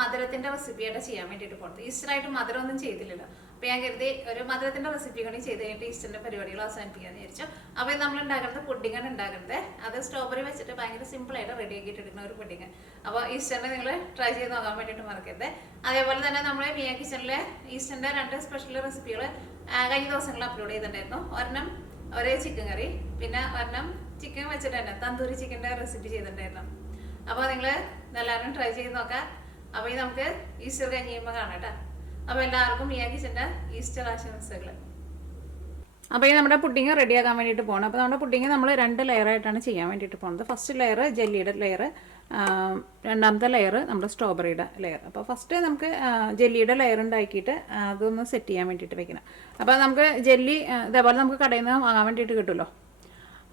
മധുരത്തിൻ്റെ റെസിപ്പിയായിട്ട് ചെയ്യാൻ വേണ്ടിയിട്ട് പോകുന്നത്. ഈസ്റ്ററായിട്ട് മധുരമൊന്നും ചെയ്തില്ലല്ലോ. അപ്പോൾ ഞാൻ കരുതി ഒരു മധുരത്തിൻ്റെ റെസിപ്പി കൂടി ചെയ്ത് കഴിഞ്ഞിട്ട് ഈസ്റ്ററിൻ്റെ പരിപാടികൾ അവസാനിപ്പിക്കാമെന്ന് വിചാരിച്ചു. അപ്പോൾ നമ്മൾ ഉണ്ടാക്കുന്നത് പുഡിങ്ങാണ് ഉണ്ടാക്കുന്നത്. അത് സ്ട്രോബെറി വെച്ചിട്ട് ഭയങ്കര സിമ്പിളായിട്ട് റെഡി ആക്കിയിട്ട് എടുക്കുന്ന ഒരു പുഡിങ്. അപ്പോൾ ഈസ്റ്ററിന് നിങ്ങൾ ട്രൈ ചെയ്ത് നോക്കാൻ വേണ്ടിയിട്ട് മറക്കരുത്. അതേപോലെ തന്നെ നമ്മൾ മിയ കിച്ചണിലെ ഈസ്റ്ററിൻ്റെ 2 സ്പെഷ്യൽ റെസിപ്പികൾ കഴിഞ്ഞ ദിവസങ്ങളിൽ അപ്ലോഡ് ചെയ്തിട്ടുണ്ടായിരുന്നു. ഒരെണ്ണം ഒരു ചിക്കൻ കറി, പിന്നെ ഒരെണ്ണം ചിക്കൻ വെച്ചിട്ട് തന്നെ തന്തൂരി ചിക്കൻ്റെ റെസിപ്പി ചെയ്തിട്ടുണ്ടായിരുന്നു. അപ്പോൾ നിങ്ങൾ എല്ലാവരും ട്രൈ ചെയ്ത് നോക്കാം. അപ്പോൾ ഈ നമുക്ക് ഈസ്റ്റർ കഴിഞ്ഞ് കഴിയുമ്പോൾ കാണാം കേട്ടോ. അപ്പോൾ എല്ലാവർക്കും മിയ കിച്ചൻ്റെ ഈസ്റ്റർ ആശംസകൾ. അപ്പോൾ ഈ നമ്മുടെ പുഡിങ് റെഡിയാക്കാൻ വേണ്ടിയിട്ട് പോകണം. അപ്പോൾ നമ്മുടെ പുഡിങ് നമ്മൾ 2 ലെയറായിട്ടാണ് ചെയ്യാൻ വേണ്ടിയിട്ട് പോകുന്നത്. ഫസ്റ്റ് ലെയർ ജെല്ലിയുടെ ലെയർ, രണ്ടാമത്തെ ലെയർ നമ്മുടെ സ്ട്രോബെറിയുടെ ലെയർ. അപ്പോൾ ഫസ്റ്റ് നമുക്ക് ജെല്ലിയുടെ ലെയർ ഉണ്ടാക്കിയിട്ട് അതൊന്ന് സെറ്റ് ചെയ്യാൻ വേണ്ടിയിട്ട് വെക്കണം. അപ്പോൾ നമുക്ക് ജെല്ലി ഇതേപോലെ നമുക്ക് കടയിൽ നിന്ന് വാങ്ങാൻ വേണ്ടിയിട്ട് കിട്ടുമല്ലോ.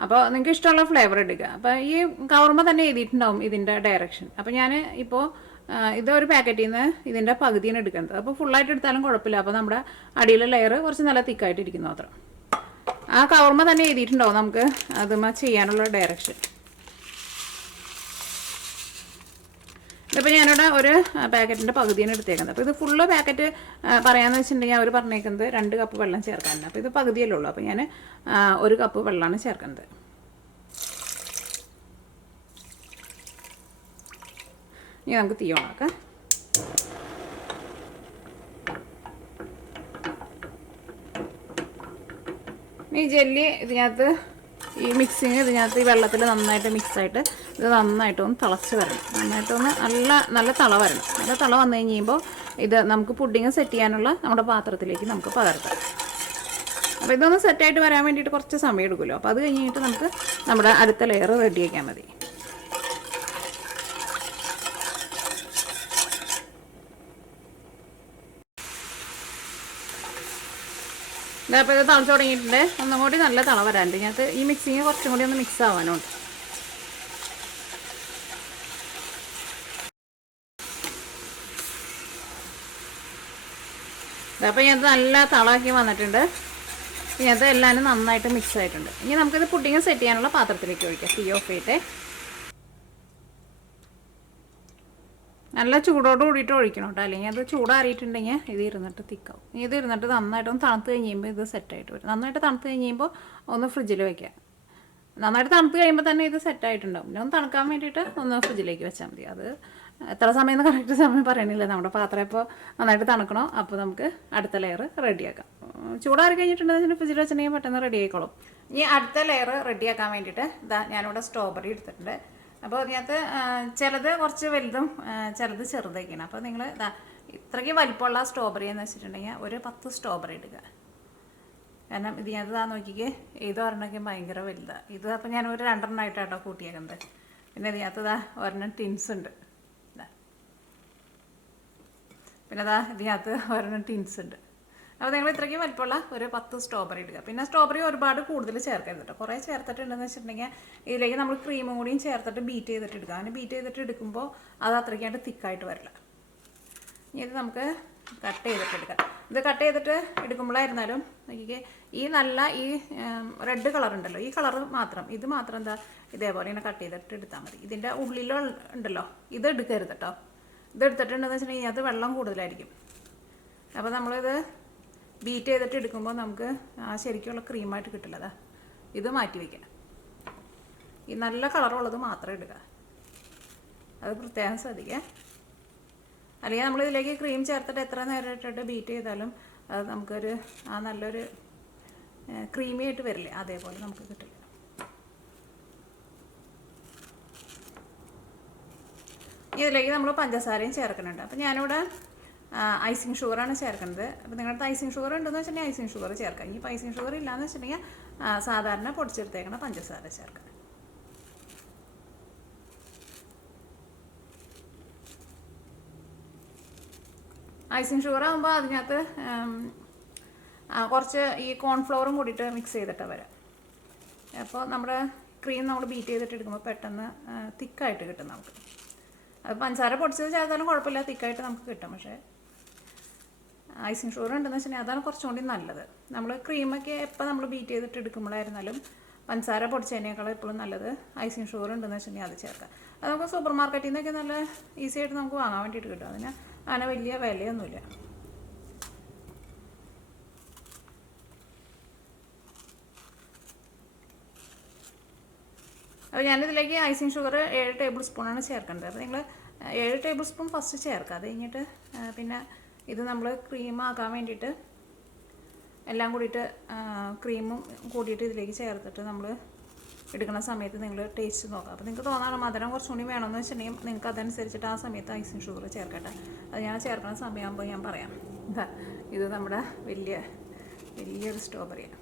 അപ്പോൾ നിങ്ങൾക്ക് ഇഷ്ടമുള്ള ഫ്ലേവർ എടുക്കുക. അപ്പോൾ ഈ കവറുമ്പോൾ തന്നെ എഴുതിയിട്ടുണ്ടാവും ഇതിൻ്റെ ഡയറക്ഷൻ. അപ്പോൾ ഞാൻ ഇപ്പോൾ ഇതൊരു പാക്കറ്റിൽ നിന്ന് ഇതിൻ്റെ പകുതിയാണ് എടുക്കുന്നത്. അപ്പോൾ ഫുള്ളായിട്ട് എടുത്താലും കുഴപ്പമില്ല. അപ്പോൾ നമ്മുടെ അടിയിലെ ലെയർ കുറച്ച് നല്ല തിക്കായിട്ട് ഇരിക്കുന്നു മാത്രം. ആ കവറുമ്പോൾ തന്നെ എഴുതിയിട്ടുണ്ടാവും നമുക്ക് അതുമ്മ ചെയ്യാനുള്ള ഡയറക്ഷൻ. ഇതിപ്പോൾ ഞാനിവിടെ ഒരു പാക്കറ്റിൻ്റെ പകുതിയാണ് എടുത്തേക്കുന്നത്. അപ്പോൾ ഇത് ഫുള്ള് പാക്കറ്റ് പറയാമെന്ന് വെച്ചിട്ടുണ്ടെങ്കിൽ അവർ പറഞ്ഞേക്കുന്നത് 2 കപ്പ് വെള്ളം ചേർക്കാനുണ്ട്. അപ്പോൾ ഇത് പകുതിയല്ലേ ഉള്ളൂ. അപ്പോൾ ഞാൻ 1 കപ്പ് വെള്ളമാണ് ചേർക്കുന്നത്. ഇനി നമുക്ക് തീ ഓണാക്കാം. ഈ ജെല്ലി ഇതിനകത്ത് ഈ മിക്സിങ് ഇതിനകത്ത് ഈ വെള്ളത്തിൽ നന്നായിട്ട് മിക്സായിട്ട് ഇത് നന്നായിട്ടൊന്ന് തിളച്ച് വരണം. നന്നായിട്ടൊന്ന് നല്ല തള വരണം. നല്ല തള വന്നു കഴിയുമ്പോൾ ഇത് നമുക്ക് പുഡിങ് സെറ്റ് ചെയ്യാനുള്ള നമ്മുടെ പാത്രത്തിലേക്ക് നമുക്ക് പകർത്താം. അപ്പോൾ ഇതൊന്ന് സെറ്റായിട്ട് വരാൻ വേണ്ടിയിട്ട് കുറച്ച് സമയം എടുക്കുമല്ലോ. അപ്പോൾ അത് കഴിഞ്ഞിട്ട് നമുക്ക് നമ്മുടെ അടുത്ത ലെയർ റെഡിയാക്കിയാൽ മതി. അപ്പോൾ ഇത് തളച്ച് തുടങ്ങിയിട്ടുണ്ട്. ഒന്നും കൂടി നല്ല തള വരാനുണ്ട്. ഇതിനകത്ത് ഈ മിക്സിങ് കുറച്ചും കൂടി ഒന്ന് മിക്സ് ആവാനുണ്ട്. അപ്പോൾ ഇതിനകത്ത് നല്ല തളാക്കി വന്നിട്ടുണ്ട്. ഇതിനകത്ത് എല്ലാവരും നന്നായിട്ട് മിക്സ് ആയിട്ടുണ്ട്. ഇനി നമുക്കിത് പുഡിങ് സെറ്റ് ചെയ്യാനുള്ള പാത്രത്തിലേക്ക് ഒഴിക്കാം. തീ ഓഫ് ചെയ്തിട്ട് നല്ല ചൂടോട് കൂടിയിട്ട് ഒഴിക്കണം കേട്ടോ. അല്ലെങ്കിൽ അത് ചൂടാറിയിട്ടുണ്ടെങ്കിൽ ഇത് ഇരുന്നിട്ട് തിക്കാവും. ഇത് ഇരുന്നിട്ട് നന്നായിട്ടൊന്ന് തണുത്ത് കഴിയുമ്പോൾ ഇത് സെറ്റായിട്ട് വരും. നന്നായിട്ട് തണുത്ത് കഴിയുമ്പോൾ ഒന്ന് ഫ്രിഡ്ജിൽ വയ്ക്കുക. നന്നായിട്ട് തണുത്ത് കഴിയുമ്പോൾ തന്നെ ഇത് സെറ്റായിട്ടുണ്ടാവും. പിന്നെ ഒന്ന് തണുക്കാൻ വേണ്ടിയിട്ട് ഒന്ന് ഫ്രിഡ്ജിലേക്ക് വെച്ചാൽ മതി. അത് എത്ര സമയം എന്ന് കറക്റ്റ് സമയം പറയണില്ല. നമ്മുടെ പാത്രം ഇപ്പോൾ നന്നായിട്ട് തണുക്കണോ അപ്പോൾ നമുക്ക് അടുത്ത ലെയർ റെഡിയാക്കാം. ചൂടാറി കഴിഞ്ഞിട്ടുണ്ടെന്ന് ഫ്രിഡ്ജിൽ വെച്ചിട്ടുണ്ടെങ്കിൽ പെട്ടെന്ന് റെഡി ആയിക്കോളും. ഇനി അടുത്ത ലെയർ റെഡിയാക്കാൻ വേണ്ടിയിട്ട് ഇതാ ഞാനിവിടെ സ്ട്രോബെറി എടുത്തിട്ടുണ്ട്. അപ്പോൾ അതിനകത്ത് ചിലത് കുറച്ച് വലുതും ചിലത് ചെറുതൊക്കെയാണ്. അപ്പോൾ നിങ്ങൾ ഇതാ ഇത്രയ്ക്ക് വലിപ്പമുള്ള സ്ട്രോബെറി എന്ന് വെച്ചിട്ടുണ്ടെങ്കിൽ ഒരു 10 സ്ട്രോബെറി എടുക്കുക. കാരണം ഇതിനകത്ത് ഇതാ നോക്കിക്ക് ഇത് ഒരെണ്ണമൊക്കെ ഭയങ്കര വലുതാണ്. ഇത് അപ്പോൾ ഞാൻ ഒരു 2 എണ്ണമായിട്ടാട്ടോ കൂട്ടിയേക്കുന്നത്. പിന്നെ ഇതിനകത്ത് ഇതാ ഒരെണ്ണം ടിൻസ് ഉണ്ട്. പിന്നെ ഇതാ ഇതിനകത്ത് ഒരെണ്ണം ടിൻസ് ഉണ്ട്. അപ്പോൾ നിങ്ങൾ ഇത്രയ്ക്ക് വലിപ്പമുള്ള ഒരു 10 സ്ട്രോബെറി എടുക്കുക. പിന്നെ സ്ട്രോബെറി ഒരുപാട് കൂടുതൽ ചേർക്കരുത് കേട്ടോ. കുറേ ചേർത്തിട്ടുണ്ടെന്ന് വെച്ചിട്ടുണ്ടെങ്കിൽ ഇതിലേക്ക് നമ്മൾ ക്രീമും കൂടിയും ചേർത്തിട്ട് ബീറ്റ് ചെയ്തിട്ട് എടുക്കുക. അങ്ങനെ ബീറ്റ് ചെയ്തിട്ട് എടുക്കുമ്പോൾ അത് അത്രയ്ക്കായിട്ട് തിക്കായിട്ട് വരില്ല. ഇനി ഇത് നമുക്ക് കട്ട് ചെയ്തിട്ട് എടുക്കാം. ഇത് കട്ട് ചെയ്തിട്ട് എടുക്കുമ്പോഴായിരുന്നാലും നോക്കിക്കേ ഈ നല്ല ഈ റെഡ് കളർ ഉണ്ടല്ലോ, ഈ കളർ മാത്രം ഇത് മാത്രം എന്താ ഇതേപോലെ ഇങ്ങനെ കട്ട് ചെയ്തിട്ട് എടുത്താൽ മതി. ഇതിൻ്റെ ഉള്ളിലുണ്ടല്ലോ ഇത് എടുക്കരുത് കേട്ടോ. ഇത് എടുത്തിട്ടുണ്ടെന്ന് വെച്ചിട്ടുണ്ടെങ്കിൽ അത് വെള്ളം കൂടുതലായിരിക്കും. അപ്പോൾ നമ്മളിത് ബീറ്റ് ചെയ്തിട്ട് എടുക്കുമ്പോൾ നമുക്ക് ആ ശരിക്കുള്ള ക്രീമായിട്ട് കിട്ടില്ല. ഇത് മാറ്റി വയ്ക്കുക. ഈ നല്ല കളറുള്ളത് മാത്രം ഇടുക. അത് പ്രത്യേകം ശ്രദ്ധിക്കുക. അല്ലെങ്കിൽ നമ്മളിതിലേക്ക് ക്രീം ചേർത്തിട്ട് എത്ര നേരം ഇട്ടിട്ട് ബീറ്റ് ചെയ്താലും അത് നമുക്കൊരു ആ നല്ലൊരു ക്രീമി ആയിട്ട് വരില്ലേ, അതേപോലെ നമുക്ക് കിട്ടില്ല. ഇതിലേക്ക് നമ്മൾ പഞ്ചസാരയും ചേർക്കുന്നുണ്ട്. അപ്പോൾ ഞാനിവിടെ ഐസിങ് ഷുഗറാണ് ചേർക്കുന്നത്. അപ്പോൾ നിങ്ങളുടെ ഐസിങ് ഷുഗർ ഉണ്ടെന്ന് വെച്ചിട്ടുണ്ടെങ്കിൽ ഐസിങ് ഷുഗർ ചേർക്കാം. ഇനി ഐസിങ് ഷുഗർ ഇല്ലയെന്ന് വെച്ചിട്ടുണ്ടെങ്കിൽ സാധാരണ പൊടിച്ചെടുത്തേക്കണ പഞ്ചസാര ചേർക്കാം. ഐസിങ് ഷുഗർ ആകുമ്പോൾ അതിനകത്ത് കുറച്ച് ഈ കോൺഫ്ലവറും കൂടിയിട്ട് മിക്സ് ചെയ്തിട്ടാണ് വരാം. അപ്പോൾ നമ്മുടെ ക്രീം നമ്മൾ ബീറ്റ് ചെയ്തിട്ട് എടുക്കുമ്പോൾ പെട്ടെന്ന് തിക്കായിട്ട് കിട്ടും നമുക്ക്. അത് പഞ്ചസാര പൊടിച്ചത് ചേർത്താലും കുഴപ്പമില്ല, തിക്കായിട്ട് നമുക്ക് കിട്ടും. പക്ഷേ ഐസിങ് ഷുഗർ ഉണ്ടെന്ന് വെച്ചിട്ടുണ്ടെങ്കിൽ അതാണ് കുറച്ചും കൂടി നല്ലത്. നമ്മൾ ക്രീമൊക്കെ എപ്പോൾ നമ്മൾ ബീറ്റ് ചെയ്തിട്ട് എടുക്കുമ്പോഴായിരുന്നാലും പഞ്ചസാര പൊടിച്ചതിനേക്കാളും എപ്പോഴും നല്ലത് ഐസിങ് ഷുഗർ ഉണ്ടെന്ന് വെച്ചിട്ടുണ്ടെങ്കിൽ അത് ചേർക്കാം. അത് നമുക്ക് സൂപ്പർ മാർക്കറ്റിൽ നിന്നൊക്കെ നല്ല ഈസി ആയിട്ട് നമുക്ക് വാങ്ങാൻ വേണ്ടിയിട്ട് കിട്ടും. അതിന് അങ്ങനെ വലിയ വിലയൊന്നുമില്ല. അപ്പോൾ ഞാനിതിലേക്ക് ഐസിങ് ഷുഗർ 7 ടേബിൾ സ്പൂണാണ് ചേർക്കേണ്ടത്. അപ്പോൾ നിങ്ങൾ 7 ടേബിൾ സ്പൂൺ ഫസ്റ്റ് ചേർക്കുക. അത് കഴിഞ്ഞിട്ട് പിന്നെ ഇത് നമ്മൾ ക്രീമാക്കാൻ വേണ്ടിയിട്ട് എല്ലാം കൂടിയിട്ട് ക്രീമും കൂടിയിട്ട് ഇതിലേക്ക് ചേർത്തിട്ട് നമ്മൾ എടുക്കുന്ന സമയത്ത് നിങ്ങൾ ടേസ്റ്റ് നോക്കുക. അപ്പോൾ നിങ്ങൾക്ക് തോന്നാണ് മധുരം കുറച്ചുകൂടി വേണമെന്ന് വെച്ചിട്ടുണ്ടെങ്കിൽ നിങ്ങൾക്ക് അതനുസരിച്ചിട്ട് ആ സമയത്ത് ഐസിങ് ഷുഗർ ചേർക്കട്ടെ. അത് ഞാൻ ചേർക്കുന്ന സമയമാകുമ്പോൾ ഞാൻ പറയാം. ഇത് നമ്മുടെ വലിയൊരു സ്ട്രോബെറിയാണ്.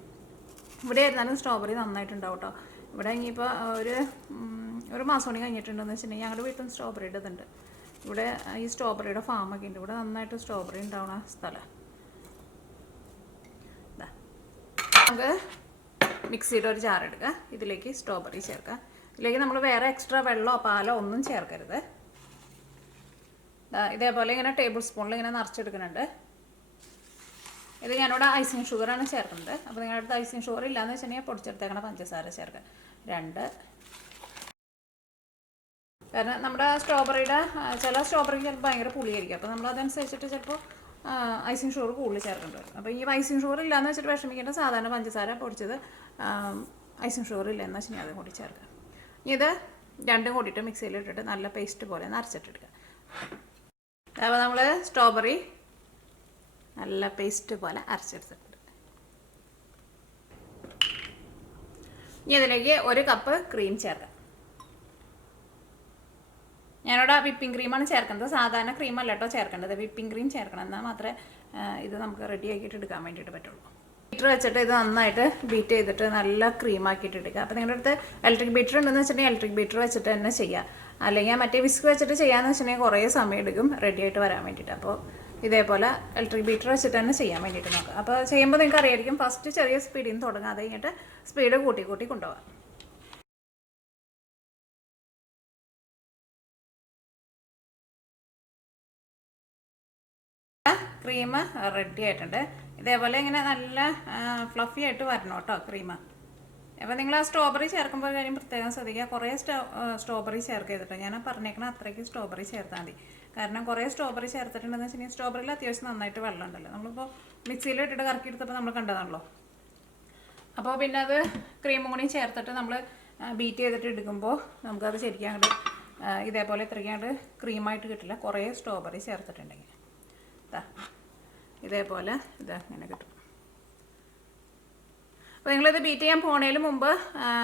ഇവിടെ ആയിരുന്നാലും സ്ട്രോബെറി നന്നായിട്ടുണ്ടാവും കേട്ടോ. ഇവിടെ ഇനിയിപ്പോൾ ഒരു മാസം കൂടി കഴിഞ്ഞിട്ടുണ്ടെന്ന് വെച്ചിട്ടുണ്ടെങ്കിൽ ഞങ്ങളുടെ വീട്ടിൽ സ്ട്രോബെറിയുടെ ഇതുണ്ട്. ഇവിടെ ഈ സ്ട്രോബെറിയുടെ ഫാമൊക്കെ ഉണ്ട്. ഇവിടെ നന്നായിട്ട് സ്ട്രോബെറി ഉണ്ടാവുന്ന സ്ഥലം. നമുക്ക് മിക്സിയുടെ ഒരു ജാർ എടുക്കുക. ഇതിലേക്ക് സ്ട്രോബെറി ചേർക്കുക. ഇതിലേക്ക് നമ്മൾ വേറെ എക്സ്ട്രാ വെള്ളമോ പാലോ ഒന്നും ചേർക്കരുത്. ഇതേപോലെ ഇങ്ങനെ ടേബിൾ സ്പൂണിൽ ഇങ്ങനെ നിറച്ചെടുക്കുന്നുണ്ട്. ഇത് ഞാനിവിടെ ഐസിങ് ഷുഗറാണ് ചേർക്കുന്നത്. അപ്പോൾ നിങ്ങളുടെ അടുത്ത് ഐസിങ് ഷുഗർ ഇല്ലയെന്ന് വെച്ചിട്ടുണ്ടെങ്കിൽ പൊടിച്ചെടുത്തേക്കണ പഞ്ചസാര ചേർക്കുക. 2. കാരണം നമ്മുടെ സ്ട്രോബെറിയുടെ ചില സ്ട്രോബെറിക്ക് ചിലപ്പോൾ ഭയങ്കര പുളിയായിരിക്കും. അപ്പോൾ നമ്മൾ അതനുസരിച്ചിട്ട് ചിലപ്പോൾ ഐസിങ് ഷുഗർ കൂടുതൽ ചേർക്കേണ്ടി വരും. അപ്പോൾ ഈ ഐസിങ് ഷുഗർ ഇല്ലയെന്ന് വെച്ചിട്ട് വിഷമിക്കേണ്ട, സാധാരണ പഞ്ചസാര പൊടിച്ചത് ഐസിങ് ഷുഗർ ഇല്ലയെന്ന് വെച്ചിട്ടുണ്ടെങ്കിൽ അതും കൂടി ചേർക്കുക. ഇത് രണ്ടും കൂടിയിട്ട് മിക്സിയിലിട്ടിട്ട് നല്ല പേസ്റ്റ് പോലെ നിറച്ചിട്ടെടുക്കുക. അപ്പോൾ നമ്മൾ സ്ട്രോബെറി നല്ല പേസ്റ്റ് പോലെ അരച്ചെടുത്തിട്ടുണ്ട്. ഇനി ഇതിലേക്ക് 1 കപ്പ് ക്രീം ചേർക്കാം. ഞാനിവിടെ വിപ്പിംഗ് ക്രീമാണ് ചേർക്കുന്നത്. സാധാരണ ക്രീമല്ല കേട്ടോ ചേർക്കേണ്ടത്, വിപ്പിംഗ് ക്രീം ചേർക്കണം. എന്നാൽ മാത്രമേ ഇത് നമുക്ക് റെഡി ആക്കിയിട്ട് എടുക്കാൻ വേണ്ടിയിട്ട് പറ്റുള്ളൂ. ബീറ്റർ വെച്ചിട്ട് ഇത് നന്നായിട്ട് ബീറ്റ് ചെയ്തിട്ട് നല്ല ക്രീമാക്കിയിട്ട് എടുക്കുക. അപ്പോൾ നിങ്ങളുടെ അടുത്ത് ഇലക്ട്രിക് ബീറ്റർ ഉണ്ടെന്ന് വെച്ചിട്ടുണ്ടെങ്കിൽ ഇലക്ട്രിക് ബീറ്റർ വെച്ചിട്ട് തന്നെ ചെയ്യുക. അല്ലെങ്കിൽ മറ്റേ വിസ്ക് വെച്ചിട്ട് ചെയ്യാമെന്ന് വെച്ചിട്ടുണ്ടെങ്കിൽ കുറേ സമയം എടുക്കും റെഡി ആയിട്ട് വരാൻ വേണ്ടിയിട്ട്. അപ്പോൾ ഇതേപോലെ ഇലക്ട്രിക് ബീറ്റർ വെച്ചിട്ട് തന്നെ ചെയ്യാൻ വേണ്ടിയിട്ട് നോക്കുക. അപ്പോൾ ചെയ്യുമ്പോൾ നിങ്ങൾക്ക് അറിയായിരിക്കും ഫസ്റ്റ് ചെറിയ സ്പീഡിൽ നിന്ന് തുടങ്ങുക. അത് കഴിഞ്ഞിട്ട് സ്പീഡ് കൂട്ടി കൊണ്ടുപോകാം. ക്രീം റെഡി ആയിട്ടുണ്ട്. ഇതേപോലെ ഇങ്ങനെ നല്ല ഫ്ലഫി ആയിട്ട് വരണം കേട്ടോ ക്രീം. അപ്പോൾ നിങ്ങൾ ആ സ്ട്രോബെറി ചേർക്കുമ്പോൾ കാര്യം പ്രത്യേകം ശ്രദ്ധിക്കുക. കുറേ സ്ട്രോബെറി ചേർക്കരുത്. ഞാൻ പറഞ്ഞേക്കണ അത്രയ്ക്ക് സ്ട്രോബെറി ചേർത്താൽ മതി. കാരണം കുറേ സ്ട്രോബെറി ചേർത്തിട്ടുണ്ടെന്ന് വെച്ചിട്ടുണ്ടെങ്കിൽ സ്ട്രോബെറിയിൽ അത്യാവശ്യം നന്നായിട്ട് വെള്ളം ഉണ്ടല്ലോ. നമ്മളിപ്പോൾ മിക്സിയിലിട്ടിട്ട് കറക്കിയെടുത്തപ്പോൾ നമ്മൾ കണ്ടതാണല്ലോ. അപ്പോൾ പിന്നെ അത് ക്രീമും കൂടി ചേർത്തിട്ട് നമ്മൾ ബീറ്റ് ചെയ്തിട്ട് എടുക്കുമ്പോൾ നമുക്കത് ശരിക്കും അങ്ങോട്ട് ഇതേപോലെ ഇത്രയ്ക്ക് അങ്ങോട്ട് ക്രീമായിട്ട് കിട്ടില്ല, കുറേ സ്ട്രോബെറി ചേർത്തിട്ടുണ്ടെങ്കിൽ. ഇതേപോലെ ഇത് അങ്ങനെ കിട്ടും. അപ്പോൾ നിങ്ങളിത് ബീറ്റ് ചെയ്യാൻ പോണതിന് മുമ്പ്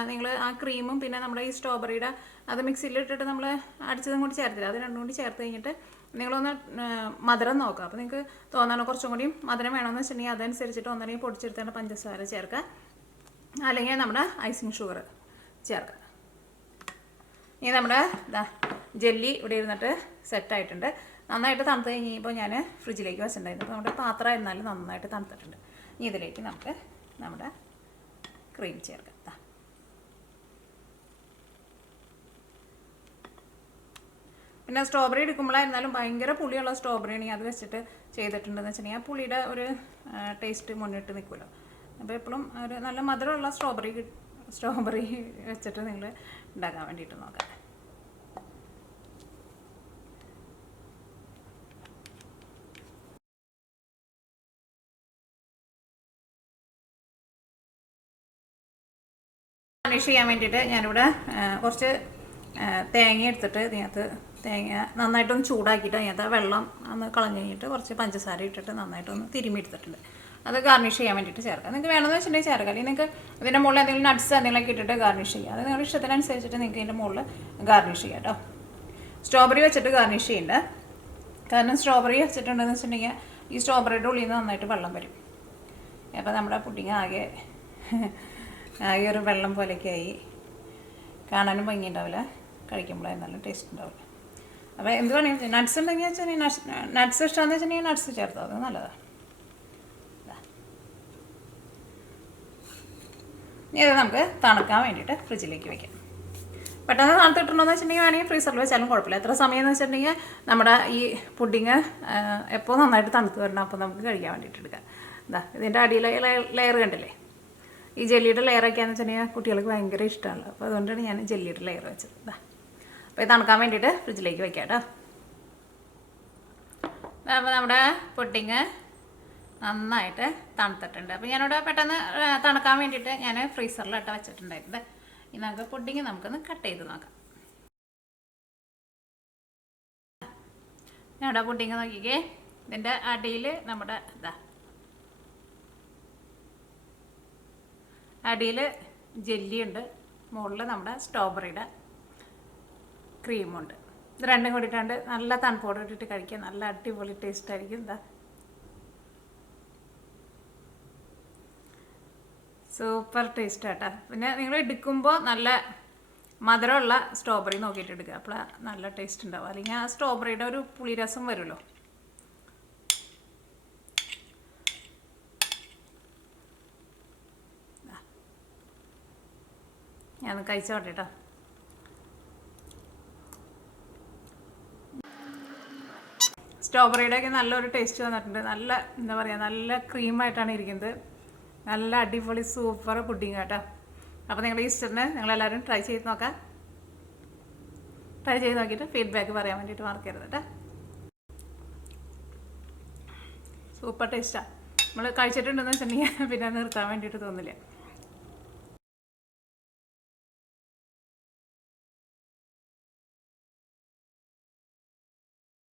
നിങ്ങൾ ആ ക്രീമും പിന്നെ നമ്മുടെ ഈ സ്ട്രോബെറിയുടെ അത് മിക്സിയിലിട്ടിട്ട് നമ്മൾ അടിച്ചതും കൂടി ചേർത്തില്ല, അത് രണ്ടും കൂടി ചേർത്ത് കഴിഞ്ഞിട്ട് നിങ്ങളൊന്ന് മധുരം നോക്കുക. അപ്പോൾ നിങ്ങൾക്ക് തോന്നാനോ കുറച്ചും കൂടി മധുരം വേണമെന്ന് വെച്ചിട്ടുണ്ടെങ്കിൽ അതനുസരിച്ചിട്ട് ഒന്നല്ലെങ്കിൽ പൊടിച്ചെടുത്തേണ്ട പഞ്ചസാര ചേർക്കുക, അല്ലെങ്കിൽ നമ്മുടെ ഐസിങ് ഷുഗർ ചേർക്കുക. ഇനി നമ്മുടെ ജെല്ലി ഇവിടെ ഇരുന്നിട്ട് സെറ്റായിട്ടുണ്ട്. നന്നായിട്ട് തണുത്ത് കഴിഞ്ഞപ്പോൾ ഞാൻ ഫ്രിഡ്ജിലേക്ക് വെച്ചിട്ടുണ്ടായിരുന്നു. അപ്പോൾ നമ്മുടെ പാത്രം ആയിരുന്നാലും നന്നായിട്ട് തണുത്തിട്ടുണ്ട്. ഇനി ഇതിലേക്ക് നമുക്ക് നമ്മുടെ ക്രീം ചേർക്കാം. പിന്നെ സ്ട്രോബെറി എടുക്കുമ്പോഴായിരുന്നാലും ഭയങ്കര പുളിയുള്ള സ്ട്രോബെറി ആണെങ്കിൽ അത് വെച്ചിട്ട് ചെയ്തിട്ടുണ്ടെന്ന് വെച്ചിട്ടുണ്ടെങ്കിൽ ആ പുളിയുടെ ഒരു ടേസ്റ്റ് മുന്നിട്ട് നിൽക്കുമല്ലോ. അപ്പോൾ എപ്പോഴും ഒരു നല്ല മധുരമുള്ള സ്ട്രോബെറി വെച്ചിട്ട് നിങ്ങൾ ഉണ്ടാക്കാൻ വേണ്ടിയിട്ട് നോക്കാം. ഗാർണിഷ് ചെയ്യാൻ വേണ്ടിയിട്ട് ഞാനിവിടെ കുറച്ച് തേങ്ങ എടുത്തിട്ട് ഇതിനകത്ത് തേങ്ങ നന്നായിട്ടൊന്ന് ചൂടാക്കിയിട്ട് അതിനകത്ത് വെള്ളം ഒന്ന് കളഞ്ഞ് കഴിഞ്ഞിട്ട് കുറച്ച് പഞ്ചസാര ഇട്ടിട്ട് നന്നായിട്ടൊന്ന് തിരുമ്മി എടുത്തിട്ടുണ്ട്. അത് ഗാർണിഷ് ചെയ്യാൻ വേണ്ടിയിട്ട് ചേർക്കാം. നിങ്ങൾക്ക് വേണമെന്ന് വെച്ചിട്ടുണ്ടെങ്കിൽ ചേർക്കാം. അല്ലെങ്കിൽ നിങ്ങൾക്ക് ഇതിൻ്റെ മുകളിൽ എന്തെങ്കിലും നട്ട്സ് എന്തെങ്കിലുമൊക്കെ ഇട്ടിട്ട് ഗാർണിഷ് ചെയ്യുക. അത് നിങ്ങളുടെ ഇഷ്ടത്തിനനുസരിച്ചിട്ട് നിങ്ങൾക്ക് ഇതിൻ്റെ മുകളിൽ ഗാർണിഷ് ചെയ്യാം കേട്ടോ. സ്ട്രോബെറി വെച്ചിട്ട് ഗാർണിഷ് ചെയ്യേണ്ട. കാരണം സ്ട്രോബെറി വെച്ചിട്ടുണ്ടെന്ന് വെച്ചിട്ടുണ്ടെങ്കിൽ ഈ സ്ട്രോബെറിയുടെ ഉള്ളിൽ നിന്ന് നന്നായിട്ട് വെള്ളം വരും. അപ്പോൾ നമ്മുടെ പുഡിങ് ആകെ ഒരു വെള്ളം പോലെയൊക്കെ ആയി, കാണാനും ഭംഗി ഉണ്ടാവില്ല, കഴിക്കുമ്പോഴേ നല്ല ടേസ്റ്റ് ഉണ്ടാവില്ല. അപ്പോൾ എന്ത് വേണമെങ്കിൽ നട്ട്സ് ഉണ്ടെങ്കിൽ വെച്ചിട്ടുണ്ടെങ്കിൽ നട്ട്സ് ഇഷ്ടമാണെന്ന് വെച്ചിട്ടുണ്ടെങ്കിൽ നട്ട്സ് ചേർത്തോ, അത് നല്ലതാണ്. ഇനി ഇത് നമുക്ക് തണുക്കാൻ വേണ്ടിയിട്ട് ഫ്രിഡ്ജിലേക്ക് വയ്ക്കാം. പെട്ടെന്ന് തണുത്തിട്ടുണ്ടോയെന്ന് വെച്ചിട്ടുണ്ടെങ്കിൽ വേണമെങ്കിൽ ഫ്രീസറിൽ വെച്ചാലും കുഴപ്പമില്ല. എത്ര സമയം എന്ന് വെച്ചിട്ടുണ്ടെങ്കിൽ നമ്മുടെ ഈ പുഡിങ് എപ്പോൾ നന്നായിട്ട് തണുത്ത് വരണം, അപ്പോൾ നമുക്ക് കഴിക്കാൻ വേണ്ടിയിട്ട് എടുക്കാം. ഇതിൻ്റെ അടിയിലെ ലെയർ കണ്ടില്ലേ, ഈ ജെല്ലിയുടെ ലെയറൊക്കെയാണെന്ന് വെച്ചിട്ടുണ്ടെങ്കിൽ കുട്ടികൾക്ക് ഭയങ്കര ഇഷ്ടമാണ്. അപ്പോൾ അതുകൊണ്ടാണ് ഞാൻ ജെല്ലിയുടെ ലെയർ വെച്ചത്. അപ്പോൾ ഇത് തണുക്കാൻ വേണ്ടിയിട്ട് ഫ്രിഡ്ജിലേക്ക് വെക്കാം കേട്ടോ. അപ്പോൾ നമ്മുടെ പുഡിങ് നന്നായിട്ട് തണുത്തിട്ടുണ്ട്. അപ്പോൾ ഞാനിവിടെ പെട്ടെന്ന് തണുക്കാൻ വേണ്ടിയിട്ട് ഞാൻ ഫ്രീസറിലിട്ട് വെച്ചിട്ടുണ്ടായിരുന്നത്. ഇനി നമുക്ക് പുഡിങ് നമുക്കൊന്ന് കട്ട് ചെയ്ത് നോക്കാം. ഞാനിവിടെ പുഡിങ് നോക്കിക്കേ. ഇതിൻ്റെ അടിയിൽ നമ്മുടെ അടിയിൽ ജെല്ലിയുണ്ട്, മുകളിൽ നമ്മുടെ സ്ട്രോബെറിയുടെ ക്രീമുണ്ട്. ഇത് രണ്ടും കൂടിയിട്ടാണ്ട് നല്ല തണുപ്പോടെ ഇട്ടിട്ട് കഴിക്കാൻ നല്ല അടിപൊളി ടേസ്റ്റ് ആയിരിക്കും. സൂപ്പർ ടേസ്റ്റ് ആട്ടോ. പിന്നെ നിങ്ങൾ എടുക്കുമ്പോൾ നല്ല മധുരമുള്ള സ്ട്രോബെറി നോക്കിയിട്ട് എടുക്കുക, അപ്പോൾ നല്ല ടേസ്റ്റ് ഉണ്ടാവും. അല്ലെങ്കിൽ ആ സ്ട്രോബെറിയുടെ ഒരു പുളിരസം വരുമല്ലോ. ഞാൻ കഴിച്ചോട്ടെ കേട്ടോ. സ്ട്രോബെറിയുടെ ഒക്കെ നല്ലൊരു ടേസ്റ്റ് വന്നിട്ടുണ്ട്. നല്ല എന്താ പറയുക, നല്ല ക്രീമായിട്ടാണ് ഇരിക്കുന്നത്. നല്ല അടിപൊളി സൂപ്പർ പുഡിങ് കേട്ടോ. അപ്പോൾ നിങ്ങളുടെ ഈസ്റ്ററിന് നിങ്ങളെല്ലാവരും ട്രൈ ചെയ്ത് നോക്കാം. ട്രൈ ചെയ്ത് നോക്കിയിട്ട് ഫീഡ്ബാക്ക് പറയാൻ വേണ്ടിയിട്ട് മറക്കരുത് കേട്ടോ. സൂപ്പർ ടേസ്റ്റാണ്. നമ്മൾ കഴിച്ചിട്ടുണ്ടെന്ന് വെച്ചിട്ടുണ്ടെങ്കിൽ പിന്നെ നിർത്താൻ വേണ്ടിയിട്ട് തോന്നില്ല.